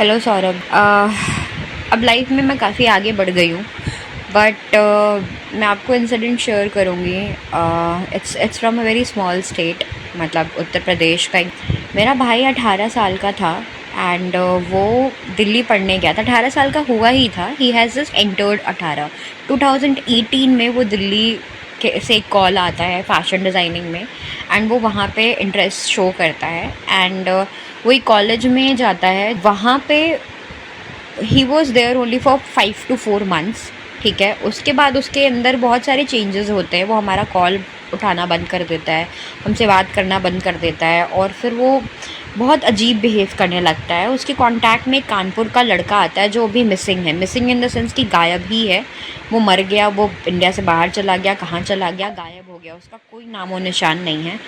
Hello Saurabh. अब life में मैं काफ़ी आगे बढ़ गई हूँ, बट मैं आपको इंसिडेंट शेयर करूँगी। It's from a very small state, मतलब उत्तर प्रदेश का मेरा भाई 18 साल का था एंड वो दिल्ली पढ़ने गया था। 18 साल का हुआ ही था, ही हैज़ जस्ट एंटर्ड 2018 में वो दिल्ली से एक कॉल आता है फैशन डिज़ाइनिंग में एंड वो वहाँ पे इंटरेस्ट शो करता है एंड वही कॉलेज में जाता है। वहाँ पे he was there only for 5 to 4 months। ठीक है, उसके बाद उसके अंदर बहुत सारे चेंजेस होते हैं। वो हमारा कॉल उठाना बंद कर देता है, हमसे बात करना बंद कर देता है और फिर वो बहुत अजीब बिहेव करने लगता है। उसके कांटेक्ट में एक कानपुर का लड़का आता है जो अभी मिसिंग है, मिसिंग इन द सेंस कि गायब ही है। वो मर गया, वो इंडिया से बाहर चला गया, कहाँ चला गया, गायब हो गया, उसका कोई नामो निशान नहीं है।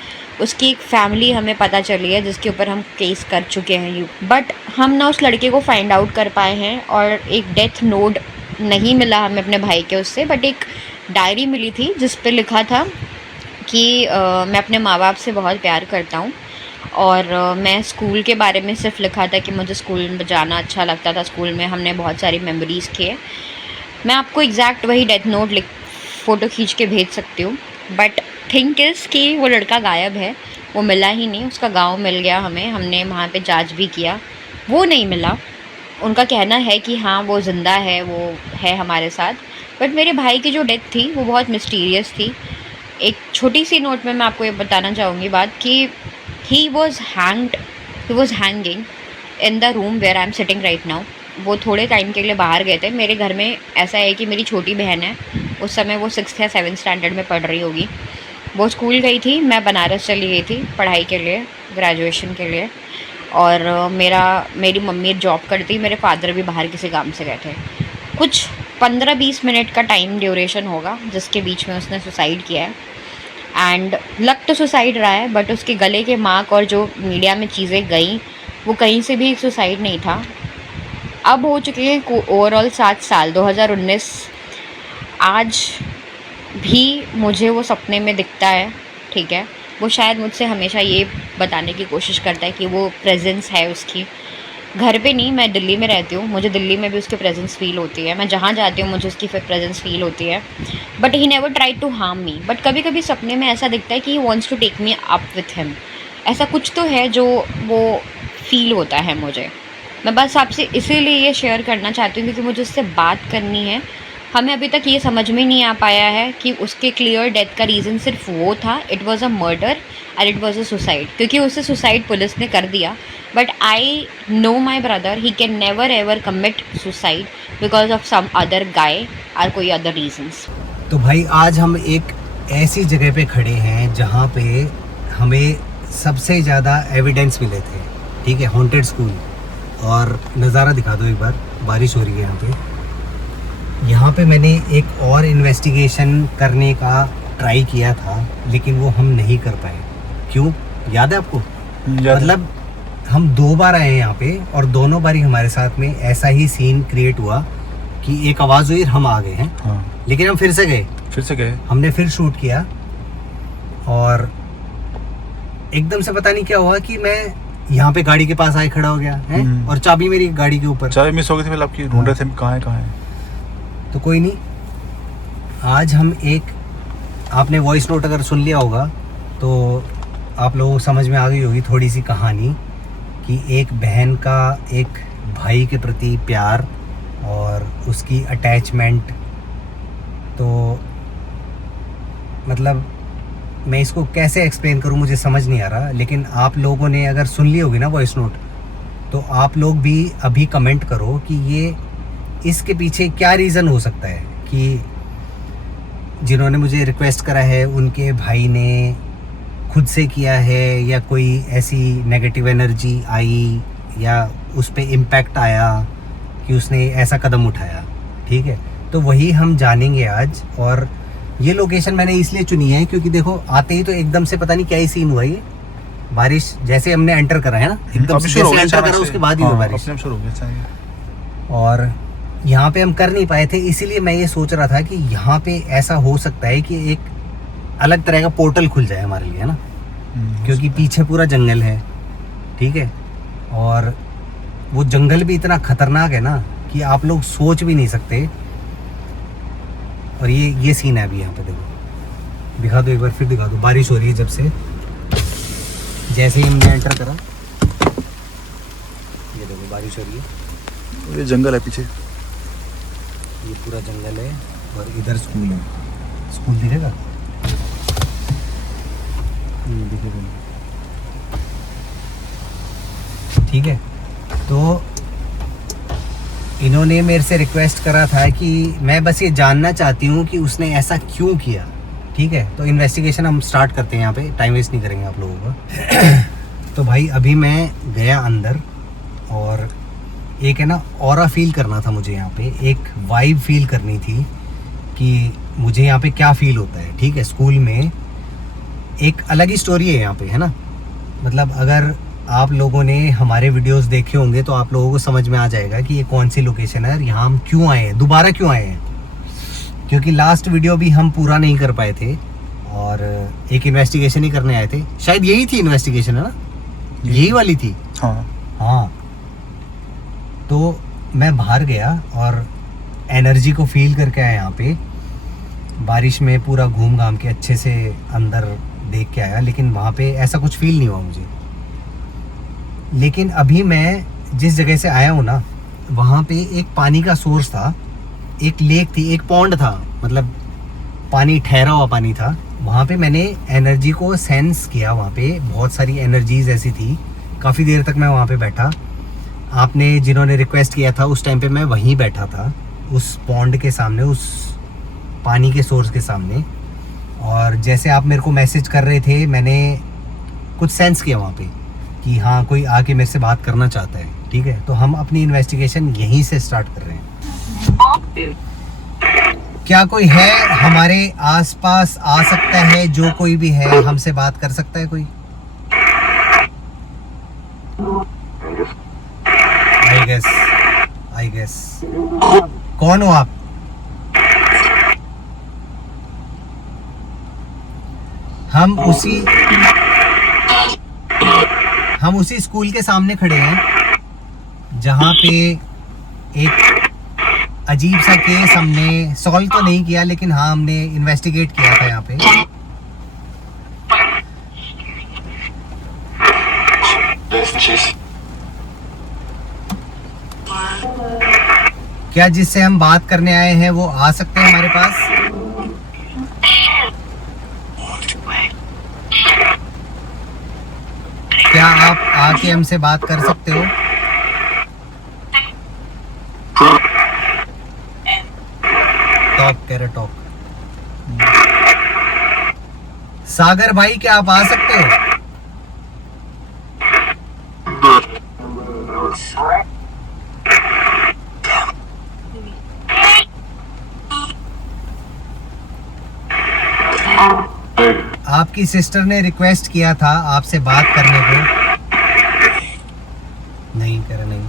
उसकी एक फैमिली हमें पता चली है जिसके ऊपर हम केस कर चुके हैं, बट हम ना उस लड़के को फाइंड आउट कर पाए हैं। और एक डेथ नोट नहीं मिला हमें अपने भाई के उससे, बट एक डायरी मिली थी जिस पे लिखा था कि मैं अपने माँ बाप से बहुत प्यार करता हूँ और मैं स्कूल के बारे में सिर्फ लिखा था कि मुझे स्कूल में जाना अच्छा लगता था, स्कूल में हमने बहुत सारी मेमोरीज़ किए। मैं आपको एग्जैक्ट वही डेथ नोट फ़ोटो खींच के भेज सकती हूँ, बट थिंक इज़ कि वो लड़का गायब है, वो मिला ही नहीं। उसका गांव मिल गया हमें, हमने वहाँ पे जांच भी किया, वो नहीं मिला। उनका कहना है कि हाँ वो ज़िंदा है, वो है हमारे साथ, बट मेरे भाई की जो डेथ थी वो बहुत मिस्टीरियस थी। एक छोटी सी नोट में मैं आपको ये बताना चाहूँगी बात कि he was hanging in the room where I am sitting right now. वो थोड़े टाइम के लिए बाहर गए थे। मेरे घर में ऐसा है कि मेरी छोटी बहन है, उस समय वो 6th या 7th स्टैंडर्ड में पढ़ रही होगी। वो स्कूल गई थी, मैं बनारस चली गई थी पढ़ाई के लिए, ग्रेजुएशन के लिए। और मेरी मम्मी जॉब करती, मेरे फादर भी बाहर किसी काम से गए थे। कुछ 15-20 मिनट का टाइम ड्यूरेशन होगा जिसके बीच में उसने सुसाइड किया है एंड लग तो सुसाइड रहा है, बट उसके गले के मार्क और जो मीडिया में चीज़ें गई वो कहीं से भी सुसाइड नहीं था। अब हो चुके हैं ओवरऑल 7 साल, 2019। आज भी मुझे वो सपने में दिखता है। ठीक है, वो शायद मुझसे हमेशा ये बताने की कोशिश करता है कि वो प्रेजेंस है उसकी। घर पे नहीं, मैं दिल्ली में रहती हूँ, मुझे दिल्ली में भी उसकी प्रेजेंस फ़ील होती है। मैं जहाँ जाती हूँ मुझे उसकी प्रेजेंस फ़ील होती है, but he never try to harm me. But कभी कभी सपने में ऐसा दिखता है कि he wants to take me up with him. ऐसा कुछ तो है जो वो फील होता है मुझे। मैं बस आपसे इसीलिए ये शेयर करना चाहती हूँ क्योंकि मुझे उससे बात करनी है। हमें अभी तक ये समझ में नहीं आ पाया है कि उसके क्लियर डेथ का रीज़न सिर्फ वो था, it was a murder and it was a suicide. क्योंकि उसे सुसाइड पुलिस ने कर दिया, but I know my brother he can never ever commit suicide because of some other guy और कोई अदर रीजंस। तो भाई आज हम एक ऐसी जगह पे खड़े हैं जहाँ पे हमें सबसे ज़्यादा एविडेंस मिले थे। ठीक है, हॉन्टेड स्कूल। और नज़ारा दिखा दो एक बार, बारिश हो रही है यहाँ पे। यहाँ पे मैंने एक और इन्वेस्टिगेशन करने का ट्राई किया था लेकिन वो हम नहीं कर पाए। क्यों, याद है आपको? मतलब हम 2 बार आए हैं यहाँ पे और दोनों बारी हमारे साथ में ऐसा ही सीन क्रिएट हुआ कि एक आवाज़ हुई, हम आ गए हैं। हाँ। लेकिन हम फिर से गए, हमने फिर शूट किया और एकदम से पता नहीं क्या हुआ कि मैं यहाँ पे गाड़ी के पास आए खड़ा हो गया है और चाबी मेरी गाड़ी के ऊपर, चाबी मिस हो गई थी। मतलब आपकी ढूंढ रहे थे कहाँ है। तो कोई नहीं, आज हम एक, आपने वॉइस नोट अगर सुन लिया होगा तो आप लोगों को समझ में आ गई होगी थोड़ी सी कहानी कि एक बहन का एक भाई के प्रति प्यार और उसकी अटैचमेंट। तो मतलब मैं इसको कैसे एक्सप्लेन करूं मुझे समझ नहीं आ रहा, लेकिन आप लोगों ने अगर सुन ली होगी ना वॉइस नोट तो आप लोग भी अभी कमेंट करो कि ये इसके पीछे क्या रीज़न हो सकता है कि जिन्होंने मुझे रिक्वेस्ट करा है उनके भाई ने खुद से किया है या कोई ऐसी नेगेटिव एनर्जी आई या उस पर इम्पैक्ट आया कि उसने ऐसा कदम उठाया। ठीक है, तो वही हम जानेंगे आज। और ये लोकेशन मैंने इसलिए चुनी है क्योंकि देखो आते ही तो एकदम से पता नहीं क्या ही सीन हुआ। ये बारिश जैसे हमने एंटर करा है ना, एकदम से जैसे एंटर करा उसके बाद ही हुआ बारिश। और यहाँ पे हम कर नहीं पाए थे, इसीलिए मैं ये सोच रहा था कि यहाँ पे ऐसा हो सकता है कि एक अलग तरह का पोर्टल खुल जाए हमारे लिए, है ना, क्योंकि पीछे पूरा जंगल है। ठीक है, और वो जंगल भी इतना खतरनाक है ना कि आप लोग सोच भी नहीं सकते। और ये सीन है अभी यहाँ पे, देखो, दिखा दो एक बार, फिर दिखा दो। बारिश हो रही है जब से, जैसे ही हमने एंटर करा, ये देखो बारिश हो रही है। ये जंगल है पीछे। ये पूरा जंगल है और इधर स्कूल है। स्कूल दिखेगा? दिखेगा। ठीक है, तो इन्होंने मेरे से रिक्वेस्ट करा था कि मैं बस ये जानना चाहती हूँ कि उसने ऐसा क्यों किया। ठीक है, तो इन्वेस्टिगेशन हम स्टार्ट करते हैं यहाँ पे, टाइम वेस्ट नहीं करेंगे आप लोगों का। तो भाई अभी मैं गया अंदर और एक है ना ऑरा फील करना था मुझे यहाँ पे, एक वाइब फील करनी थी कि मुझे यहाँ पे क्या फील होता है। ठीक है, स्कूल में एक अलग ही स्टोरी है यहाँ पे, है ना। मतलब अगर आप लोगों ने हमारे वीडियोस देखे होंगे तो आप लोगों को समझ में आ जाएगा कि ये कौन सी लोकेशन है और यहाँ हम क्यों आए हैं, दोबारा क्यों आए हैं। क्योंकि लास्ट वीडियो भी हम पूरा नहीं कर पाए थे और एक इन्वेस्टिगेशन ही करने आए थे। शायद यही थी इन्वेस्टिगेशन, है ना, यही वाली थी। हाँ, तो मैं बाहर गया और एनर्जी को फील करके आया यहाँ पे। बारिश में पूरा घूम घाम के अच्छे से अंदर देख के आया, लेकिन वहाँ पे ऐसा कुछ फील नहीं हुआ मुझे। लेकिन अभी मैं जिस जगह से आया हूँ ना, वहाँ पे एक पानी का सोर्स था, एक लेक थी, एक पॉन्ड था, मतलब पानी, ठहरा हुआ पानी था। वहाँ पे मैंने एनर्जी को सेंस किया। वहाँ पे बहुत सारी एनर्जीज ऐसी थी। काफ़ी देर तक मैं वहाँ पे बैठा। आपने जिन्होंने रिक्वेस्ट किया था उस टाइम पे मैं वहीं बैठा था, उस पॉन्ड के सामने, उस पानी के सोर्स के सामने। और जैसे आप मेरे को मैसेज कर रहे थे, मैंने कुछ सेंस किया वहाँ पे कि हाँ कोई आके मेरे से बात करना चाहता है। ठीक है, तो हम अपनी इन्वेस्टिगेशन यहीं से स्टार्ट कर रहे हैं। क्या कोई है हमारे आसपास आ सकता है? जो कोई भी है हमसे बात कर सकता है कोई? आई गेस कौन हो आप? हम उसी स्कूल के सामने खड़े हैं जहाँ पे एक अजीब सा केस हमने सॉल्व तो नहीं किया, लेकिन हाँ हमने इन्वेस्टिगेट किया था यहाँ पे। क्या जिससे हम बात करने आए हैं वो आ सकते हैं हमारे पास? क्या आप आके हमसे बात कर सकते हो? टॉक कह रहे, टॉक। सागर भाई क्या आप आ सकते हो? आपकी सिस्टर ने रिक्वेस्ट किया था आपसे बात करने को। नहीं कह रहा, नहीं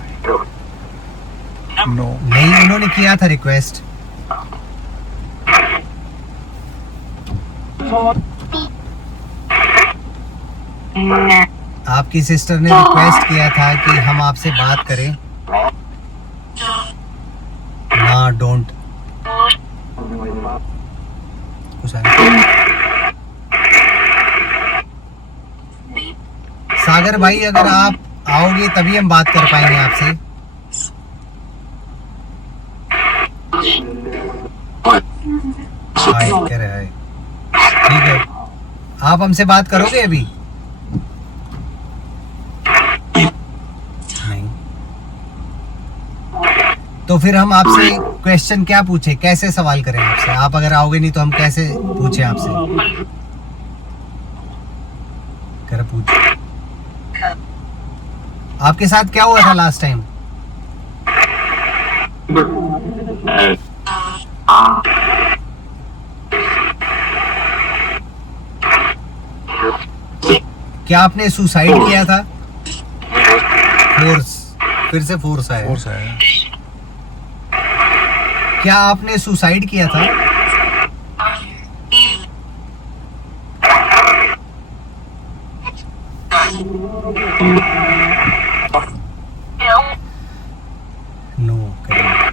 नो नहीं, उन्होंने किया था रिक्वेस्ट। आपकी सिस्टर ने रिक्वेस्ट किया था कि हम आपसे बात करें। ना डोंट कुछ सागर भाई, अगर आप आओगे तभी हम बात कर पाएंगे आपसे। हाय कह रहे हैं, ठीक है। आप हमसे बात करोगे अभी? नहीं, तो फिर हम आपसे क्वेश्चन क्या पूछे, कैसे सवाल करें आपसे? आप अगर आओगे नहीं तो हम कैसे पूछे आपसे? कर पूछ। आपके साथ क्या हुआ था लास्ट टाइम? क्या आपने सुसाइड किया था? फोर्स, फिर से फोर्स आया। फोर्स है। क्या आपने सुसाइड किया था? नो करेंगे।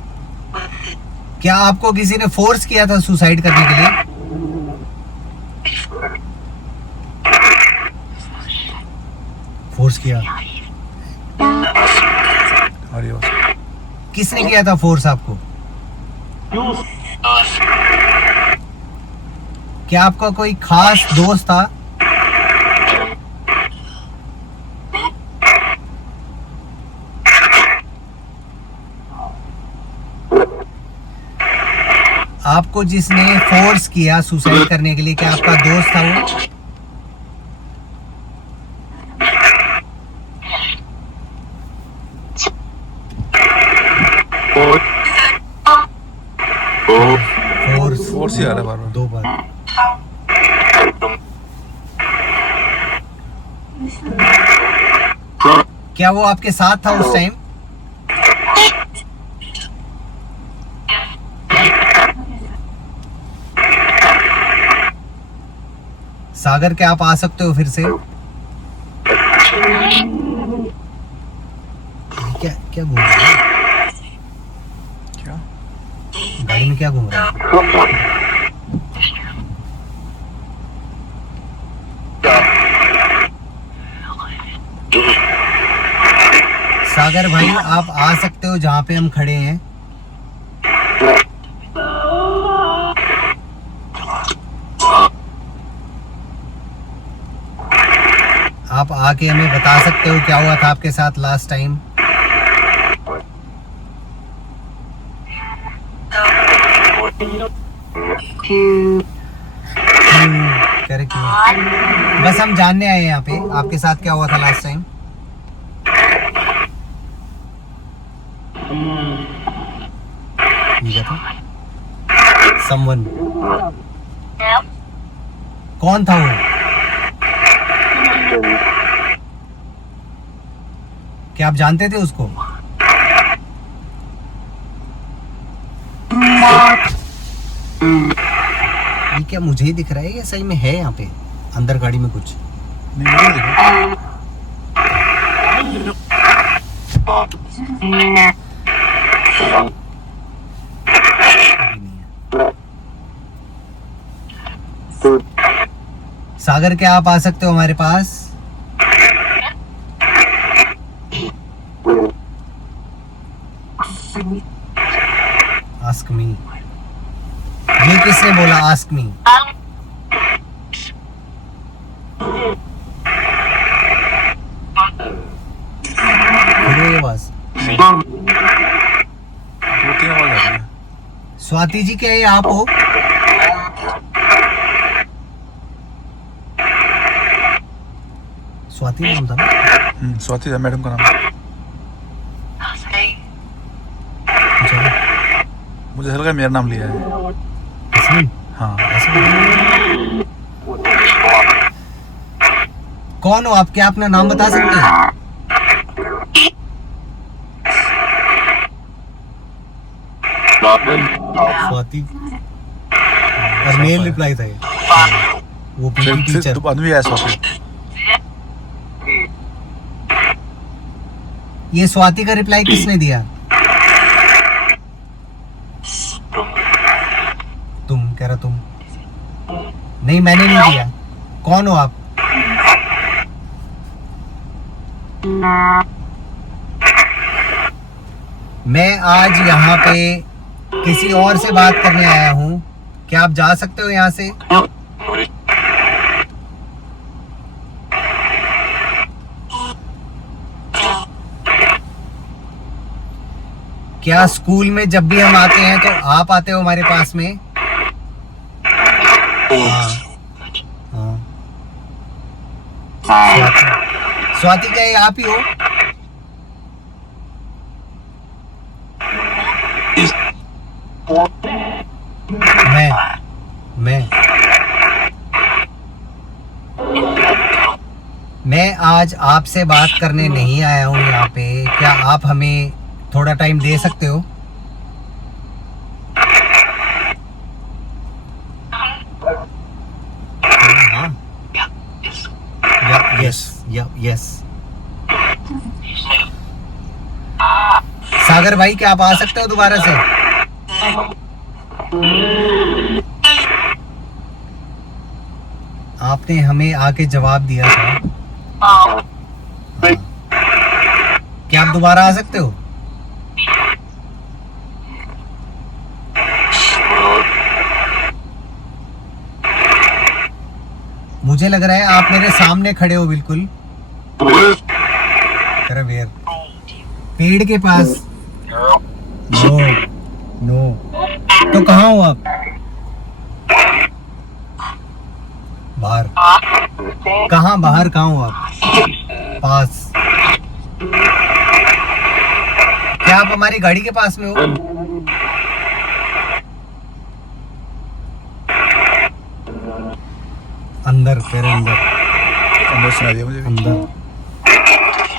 क्या आपको किसी ने फोर्स किया था सुसाइड करने के लिए? फोर्स किया? अरे बस। किसने किया था फोर्स आपको? क्या आपका कोई खास दोस्त था? आपको जिसने फोर्स किया सुसाइड करने के लिए, क्या आपका दोस्त था वो? फोर्स फोर्स ही आ रहा है बार बार। 2 बार। क्या वो आपके साथ था उस टाइम? सागर, क्या आप आ सकते हो फिर से? क्या क्या घूम रहा है? क्या? गाड़ी में क्या घूम रहा है? सागर भाई, आप आ सकते हो जहाँ पे हम खड़े हैं। आप आके हमें बता सकते हो क्या हुआ था आपके साथ लास्ट टाइम? करे क्यों? बस हम जानने आए हैं यहाँ पे, आपके साथ क्या हुआ था लास्ट टाइम? ये क्या था? Someone। कौन था वो? क्या आप जानते थे उसको? ये क्या मुझे ही दिख रहा है या सही में है यहाँ पे अंदर गाड़ी में कुछ? नहीं मुझे देखो। सागर, क्या आप आ सकते हो हमारे पास? Ask me. ये किसने बोला आस्क मी? ये आवाज 2-3 आवाज आ रही है। स्वाति जी, क्या ये आप हो? स्वाति नाम था ना? स्वाति मैडम का नाम है। अच्छा, मुझे हल्का मेरा नाम लिया है। इसमें? हाँ। ऐसे बोलो। कौन हो आप? क्या अपना नाम बता सकते हैं? स्वाति। और मेल रिप्लाई था ये। वो पीटी टीचर। तो आदमी है स्वाति। ये स्वाति का रिप्लाई किसने दिया? तुम कह रहा तुम? नहीं, मैंने नहीं दिया। कौन हो आप? मैं आज यहाँ पे किसी और से बात करने आया हूँ। क्या आप जा सकते हो यहाँ से? क्या स्कूल में जब भी हम आते हैं तो आप आते हो हमारे पास में? हाँ, हाँ। स्वाति, क्या ये आप ही हो? मैं आज आपसे बात करने नहीं आया हूँ यहाँ पे। क्या आप हमें थोड़ा टाइम दे सकते हो? हाँ। यस। सागर भाई क्या आप आ सकते हो दोबारा से? आपने हमें आके जवाब दिया था। हाँ। क्या आप दोबारा आ सकते हो? मुझे लग रहा है आप मेरे सामने खड़े हो बिल्कुल। पेड़ के पास। No no. तो कहाँ हो आप? बाहर। कहाँ बाहर कहाँ हो आप? पास। क्या आप हमारी गाड़ी के पास में हो? अंदर, तेरे अंदर। अंदर सुना दिया मुझे भी। अंदर।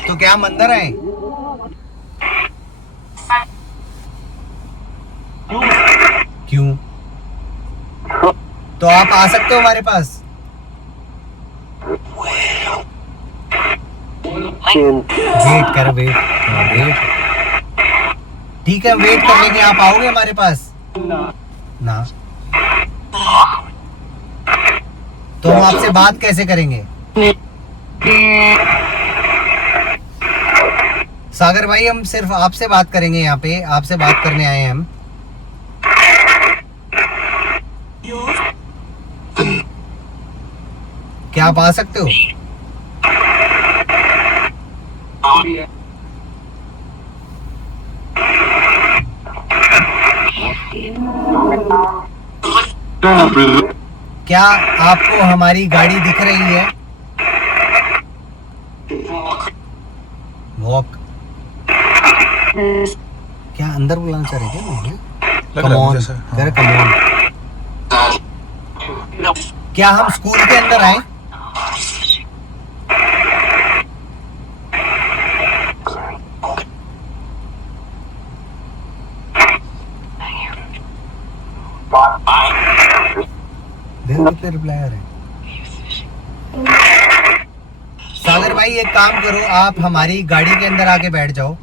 तो क्या हम अंदर आए? क्यों? तो आप आ सकते हो हमारे पास? वेट कर, वेट वेट। ठीक है, वेट कर लेंगे। आप आओगे हमारे पास ना? तो हम आपसे बात कैसे करेंगे? सागर भाई हम सिर्फ आपसे बात करेंगे, यहाँ पे आपसे बात करने आए हैं हम। क्या आप आ सकते हो? क्या आपको हमारी गाड़ी दिख रही है? वॉक। क्या अंदर बुलाना चाह रहे थे मुझे? लग रहा है मुझे ऐसा। हाँ। Come on. क्या हम स्कूल के अंदर आए? कितने रिप्लाई आ रहे हैं? सागर भाई एक काम करो, आप हमारी गाड़ी के अंदर आके बैठ जाओ।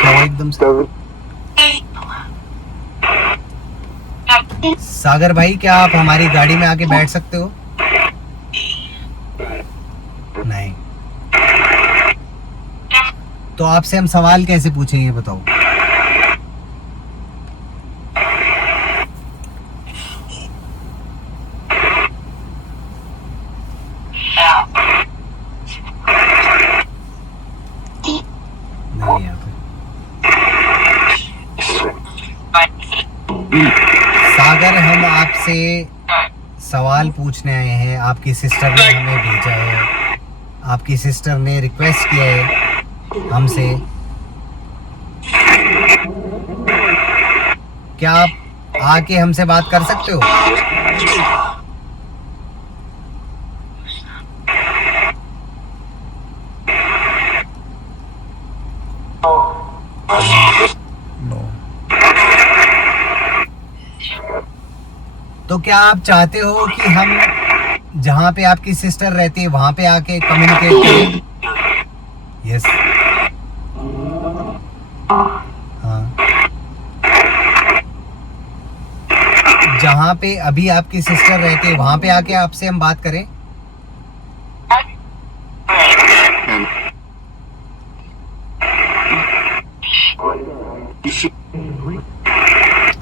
क्या एकदम से? सागर भाई क्या आप हमारी गाड़ी में आके बैठ सकते हो? नहीं। तो आपसे हम सवाल कैसे पूछेंगे बताओ? नहीं आता। सागर हम आपसे सवाल पूछने आए हैं। आपकी सिस्टर ने हमें भेजा है। आपकी सिस्टर ने रिक्वेस्ट किया है हमसे। क्या आप आके हमसे बात कर सकते हो? नो। तो क्या आप चाहते हो कि हम जहाँ पे आपकी सिस्टर रहती है वहां पे आके कम्युनिकेट करें? यस। हाँ। जहाँ पे अभी आपकी सिस्टर रहती है वहां पे आके आपसे हम बात करें?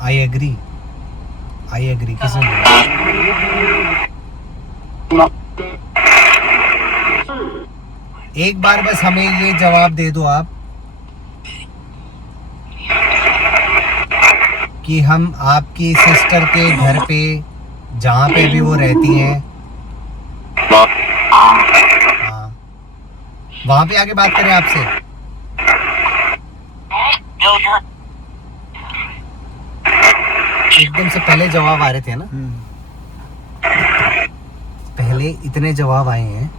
I agree. I agree. किसने बोला? एक बार बस हमें ये जवाब दे दो आप कि हम आपकी सिस्टर के घर पे जहाँ पे भी वो रहती हैं, हाँ, वहाँ पे आके बात करें आपसे। एकदम से पहले जवाब आ रहे थे ना, पहले इतने जवाब आए हैं,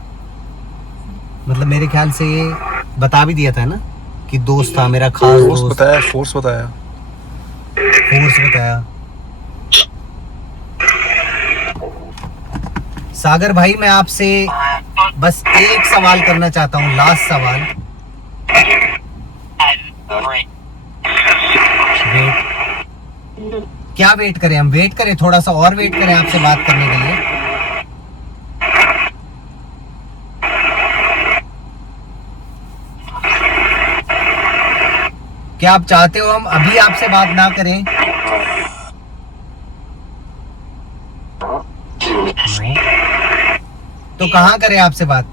मतलब मेरे ख्याल से ये बता भी दिया था ना कि दोस्त था मेरा, खास दोस्त। बताया, फोर्स बताया। फोर्स बताया। सागर भाई मैं आपसे बस एक सवाल करना चाहता हूँ, लास्ट सवाल। वेट, क्या वेट करें हम? वेट करें, थोड़ा सा और वेट करें आपसे बात करने के लिए? क्या आप चाहते हो हम अभी आपसे बात ना करें? तो कहाँ करें आपसे बात?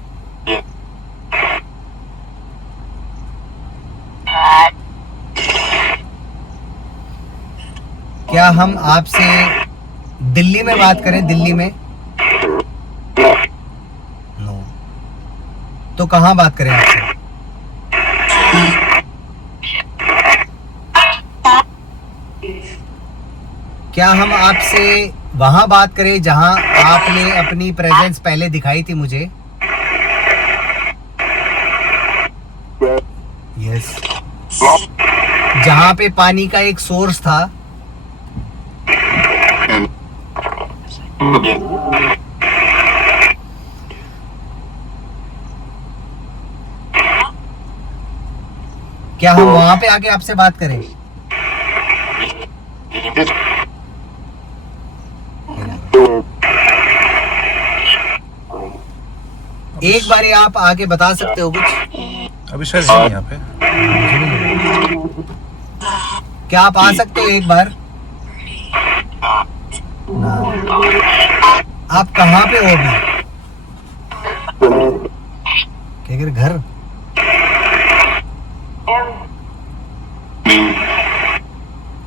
क्या हम आपसे दिल्ली में बात करें? दिल्ली में? नो। तो कहाँ बात करें आपसे? क्या हम आपसे वहां बात करें जहां आपने अपनी प्रेजेंस पहले दिखाई थी मुझे? यस। जहां पे पानी का एक सोर्स था। क्या हम वहां पे आके आपसे बात करें? एक बार आप आके बता सकते हो कुछ? अभी शायद है नहीं यहाँ पे। क्या आप आ सकते हो एक बार? ना। आप कहाँ पे हो अभी? क्या कर घर?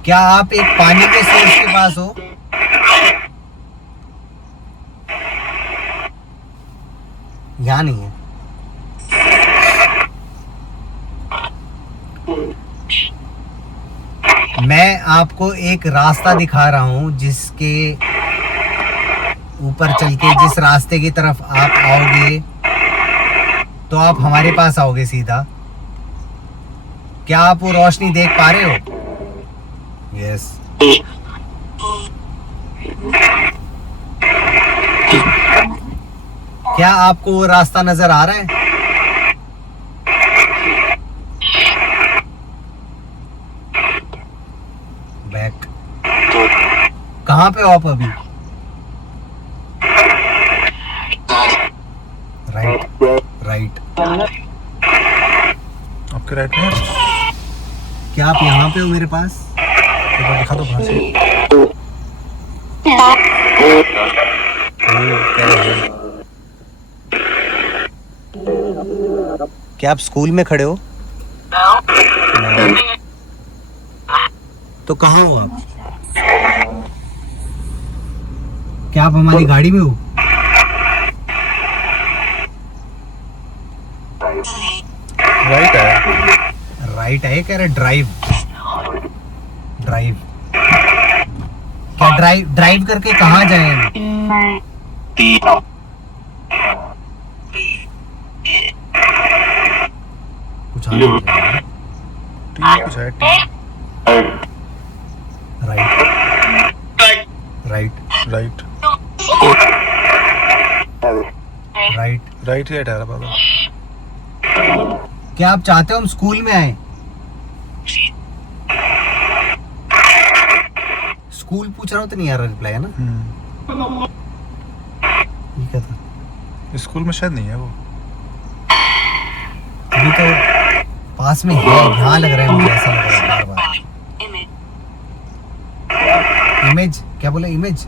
क्या आप एक पानी के सोर्स के पास हो? यहाँ नहीं है। मैं आपको एक रास्ता दिखा रहा हूं जिसके ऊपर चल के जिस रास्ते की तरफ आप आओगे तो आप हमारे पास आओगे सीधा। क्या आप वो रोशनी देख पा रहे हो? यस। क्या आपको वो रास्ता नजर आ रहा है? बैक। कहाँ पे हो आप अभी? Right, right. आपके राइट में है? क्या आप यहाँ पे हो मेरे पास? एक बार दिखा दो कहाँ से। क्या आप स्कूल में खड़े हो? तो कहाँ हो आप? क्या आप हमारी गाड़ी में हो? राइट है। राइट है, कह रहे ड्राइव। ड्राइव क्या? ड्राइव करके कहाँ जाए हम? कुछ आगे हो जाएगा। टी कुछ है T. Right, right, right right. Right ही है बाबा। क्या आप चाहते हो हम स्कूल में आए? स्कूल पूछ रहा हूँ तो नहीं आ रहा रिप्लाई, है ना? ये क्या था? स्कूल में शायद नहीं है वो। अभी तो पास में है, यहाँ लग रहा है मुझे, ऐसा लग रहा है बार बार। इमेज क्या बोला? इमेज?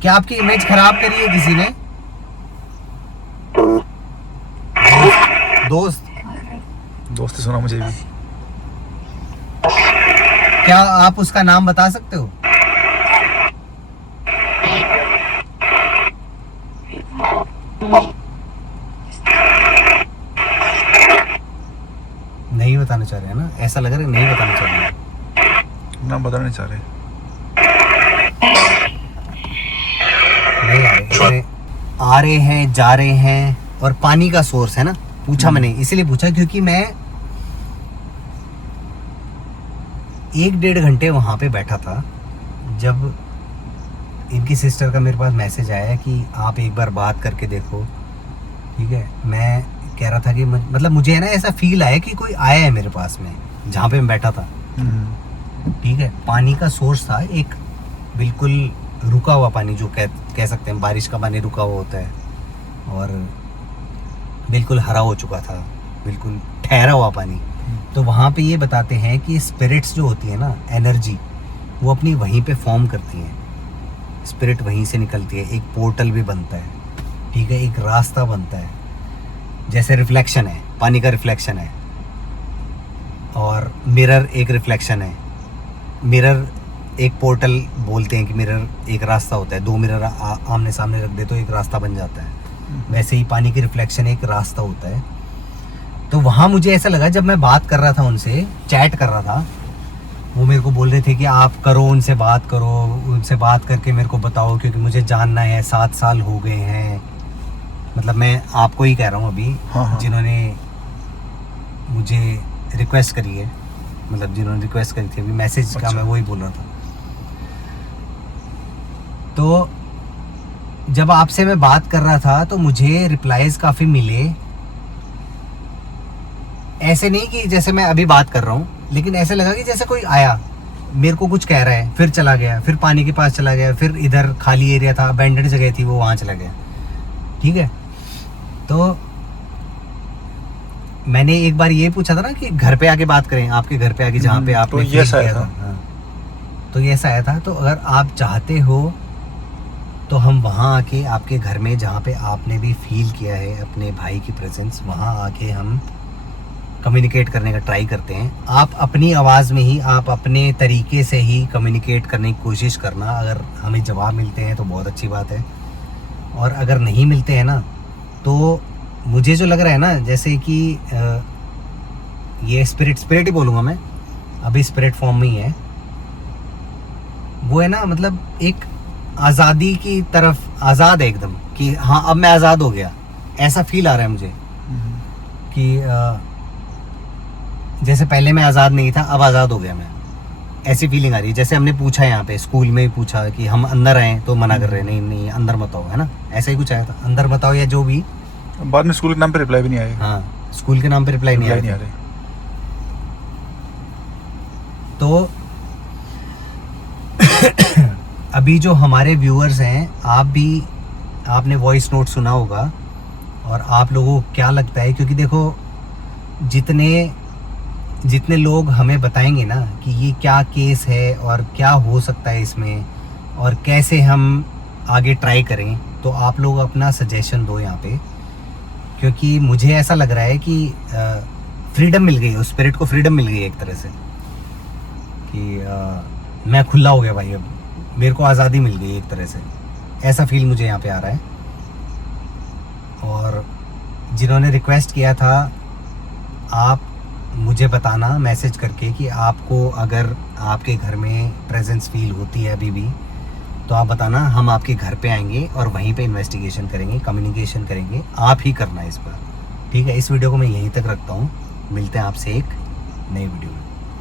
क्या आपकी इमेज खराब करी है किसी ने? दोस्त दोस्ती सुना मुझे भी। क्या आप उसका नाम बता सकते हो? नहीं बताना चाह रहे हैं ना? ऐसा लग रहा है नहीं बताना चाह रहे हैं। नाम बताना नहीं चाह रहे। नहीं आ रहे हैं, जा रहे हैं, और पानी का सोर्स है ना? पूछा मैंने इसलिए पूछा क्योंकि मैं 1-1.5 घंटे वहां पे बैठा था। जब इनकी सिस्टर का मेरे पास मैसेज आया कि आप एक बार बात करके देखो, ठीक है। मैं कह रहा था कि मतलब मुझे है ना ऐसा फील आया कि कोई आया है मेरे पास में जहाँ पे मैं बैठा था, ठीक है। पानी का सोर्स था एक बिल्कुल रुका हुआ पानी, जो कह सकते हैं बारिश का पानी रुका हुआ होता है, और बिल्कुल हरा हो चुका था, बिल्कुल ठहरा हुआ पानी। तो वहाँ पे ये बताते हैं कि स्पिरिट्स जो होती है ना, एनर्जी, वो अपनी वहीं पे फॉर्म करती हैं। स्पिरिट वहीं से निकलती है, एक पोर्टल भी बनता है, ठीक है, एक रास्ता बनता है। जैसे रिफ्लेक्शन है, पानी का रिफ्लेक्शन है, और मिरर एक रिफ्लेक्शन है। मिरर एक पोर्टल बोलते हैं कि मिरर एक रास्ता होता है, दो मिरर आमने सामने रख दे तो एक रास्ता बन जाता है। वैसे ही पानी की रिफ्लेक्शन एक रास्ता होता है। तो वहाँ मुझे ऐसा लगा, जब मैं बात कर रहा था उनसे, चैट कर रहा था, वो मेरे को बोल रहे थे कि आप करो, उनसे बात करो, उनसे बात करके मेरे को बताओ, क्योंकि मुझे जानना है, 7 साल हो गए हैं। मतलब मैं आपको ही कह रहा हूँ अभी, हाँ। जिन्होंने मुझे रिक्वेस्ट करी है, मतलब जिन्होंने रिक्वेस्ट करी थी अभी मैसेज का, मैं वही बोल रहा था। तो जब आपसे मैं बात कर रहा था तो मुझे रिप्लाईज काफ़ी मिले। ऐसे नहीं कि जैसे मैं अभी बात कर रहा हूँ, लेकिन ऐसे लगा कि जैसे कोई आया, मेरे को कुछ कह रहा है, फिर चला गया, फिर पानी के पास चला गया, फिर इधर खाली एरिया था, अबैंडन्ड जगह थी, वो वहाँ चला गया, ठीक है। तो मैंने एक बार ये पूछा था ना कि घर पे आके बात करें, आपके घर पे आके, जहाँ पे आपने तो यस आया था। हाँ, तो यस आया था। तो अगर आप चाहते हो तो हम वहाँ आके आपके घर में, जहाँ पे आपने भी फील किया है अपने भाई की प्रेजेंस, वहाँ आके हम कम्युनिकेट करने का ट्राई करते हैं। आप अपनी आवाज़ में ही, आप अपने तरीके से ही कम्युनिकेट करने की कोशिश करना। अगर हमें जवाब मिलते हैं तो बहुत अच्छी बात है, और अगर नहीं मिलते हैं ना, तो मुझे जो लग रहा है ना, जैसे कि ये स्पिरिट ही बोलूँगा मैं, अभी स्पिरिट फॉर्म में ही है, वो है ना, मतलब एक आज़ादी की तरफ, आज़ाद है एकदम, कि हाँ अब मैं आज़ाद हो गया, ऐसा फील आ रहा है मुझे कि जैसे पहले मैं आज़ाद नहीं था, अब आज़ाद हो गया मैं, ऐसी फीलिंग आ रही है। जैसे हमने पूछा यहाँ पे स्कूल में ही पूछा कि हम अंदर आए, तो मना कर रहे, नहीं अंदर मत आओ, है ना, ऐसा ही कुछ आया था, अंदर मत आओ या जो भी। बाद में स्कूल के नाम पे रिप्लाई भी नहीं आया। हाँ, स्कूल के नाम पे रिप्लाई नहीं आ रहे। तो अभी जो हमारे व्यूअर्स हैं, आपने वॉइस नोट सुना होगा, और आप लोगों को क्या लगता है, क्योंकि देखो जितने लोग हमें बताएंगे ना कि ये क्या केस है और क्या हो सकता है इसमें, और कैसे हम आगे ट्राई करें, तो आप लोग अपना सजेशन दो यहाँ पे। क्योंकि मुझे ऐसा लग रहा है कि फ्रीडम मिल गई, उस स्पिरिट को फ्रीडम मिल गई एक तरह से, कि मैं खुला हो गया भाई, अब मेरे को आज़ादी मिल गई एक तरह से, ऐसा फील मुझे यहाँ पे आ रहा है। और जिन्होंने रिक्वेस्ट किया था, आप मुझे बताना मैसेज करके कि आपको अगर आपके घर में प्रेजेंस फील होती है अभी भी, तो आप बताना, हम आपके घर पे आएंगे और वहीं पे इन्वेस्टिगेशन करेंगे, कम्युनिकेशन करेंगे। आप ही करना इस बार, ठीक है। इस वीडियो को मैं यहीं तक रखता हूँ, मिलते हैं आपसे एक नई वीडियो में।